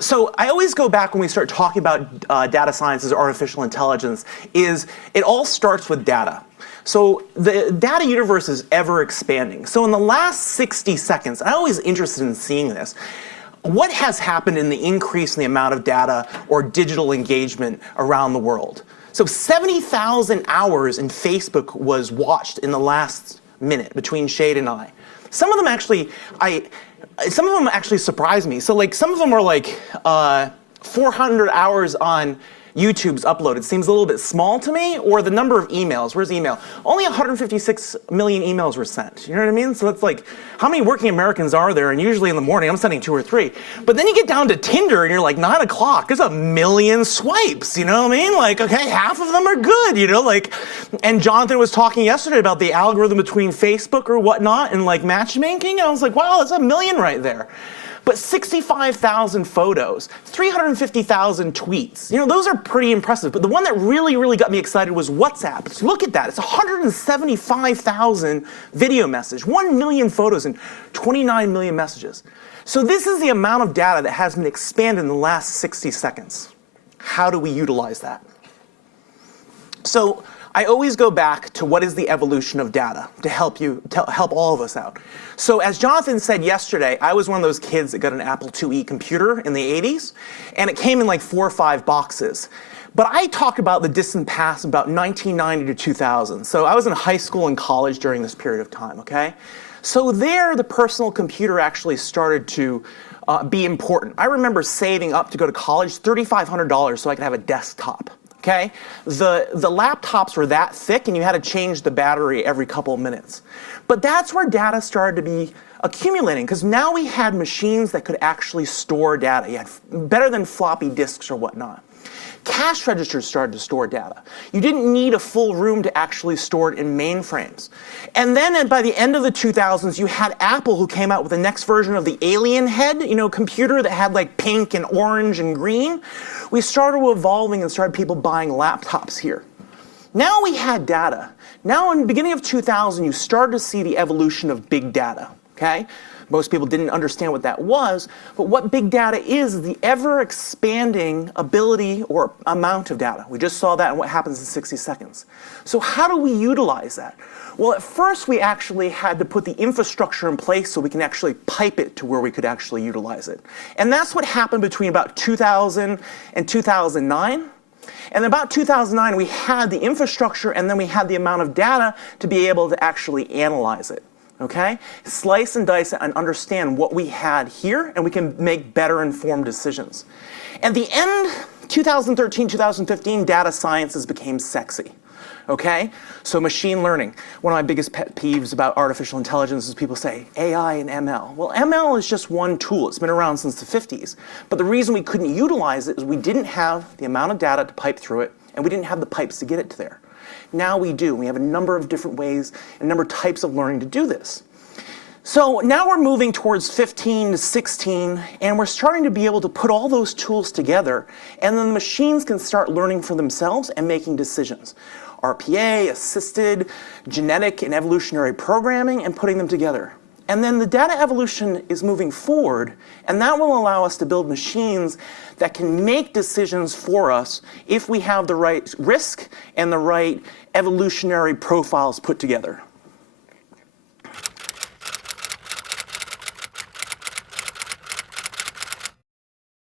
So I always go back when we start talking about data sciences, artificial intelligence, is it all starts with data. So the data universe is ever expanding. So in the last 60 seconds, I'm always interested in seeing this, what has happened in the increase in the amount of data or digital engagement around the world? So 70,000 hours in Facebook was watched in the last minute between Shade and I. Some of them actually, surprised me. So like some of them are like 400 hours on YouTube's uploaded. Seems a little bit small to me. Or the number of emails. Where's email? Only 156 million emails were sent. You know what I mean? So it's like, how many working Americans are there? And usually in the morning, I'm sending 2 or 3. But then you get down to Tinder and you're like 9 o'clock. There's 1 million swipes. You know what I mean? Like, okay, half of them are good. You know, like, and Jonathan was talking yesterday about the algorithm between Facebook or whatnot and like matchmaking. And I was like, wow, that's 1 million right there. But 65,000 photos, 350,000 tweets. You know, those are pretty impressive. But the one that really, really got me excited was WhatsApp. So look at that. It's 175,000 video messages, 1 million photos, and 29 million messages. So this is the amount of data that has been expanded in the last 60 seconds. How do we utilize that? So I always go back to what is the evolution of data to help all of us out. So as Jonathan said yesterday, I was one of those kids that got an Apple IIe computer in the 80s, and it came in like 4 or 5 boxes. But I talk about the distant past, about 1990 to 2000. So I was in high school and college during this period of time, okay? So there, the personal computer actually started to be important. I remember saving up to go to college $3,500 so I could have a desktop. Okay, the laptops were that thick and you had to change the battery every couple of minutes. But that's where data started to be accumulating, because now we had machines that could actually store data. You had better than floppy disks or whatnot. Cash registers started to store data. You didn't need a full room to actually store it in mainframes. And then by the end of the 2000s, you had Apple, who came out with the next version of the Alien Head, you know, computer that had like pink and orange and green. We started evolving and started people buying laptops here. Now we had data. Now in the beginning of 2000, you started to see the evolution of big data, okay? Most people didn't understand what that was, but what big data is the ever-expanding ability or amount of data. We just saw that in what happens in 60 seconds. So how do we utilize that? Well, at first we actually had to put the infrastructure in place so we can actually pipe it to where we could actually utilize it. And that's what happened between about 2000 and 2009. And about 2009, we had the infrastructure and then we had the amount of data to be able to actually analyze it. Okay? Slice and dice it and understand what we had here, and we can make better informed decisions. At the end, 2013, 2015, data sciences became sexy. Okay? So machine learning. One of my biggest pet peeves about artificial intelligence is people say AI and ML. Well, ML is just one tool. It's been around since the 50s. But the reason we couldn't utilize it is we didn't have the amount of data to pipe through it, and we didn't have the pipes to get it to there. Now we do. We have a number of different ways, a number of types of learning to do this. So now we're moving towards 15 to 16, and we're starting to be able to put all those tools together, and then the machines can start learning for themselves and making decisions. RPA, assisted, genetic and evolutionary programming, and putting them together. And then the data evolution is moving forward, and that will allow us to build machines that can make decisions for us if we have the right risk and the right evolutionary profiles put together.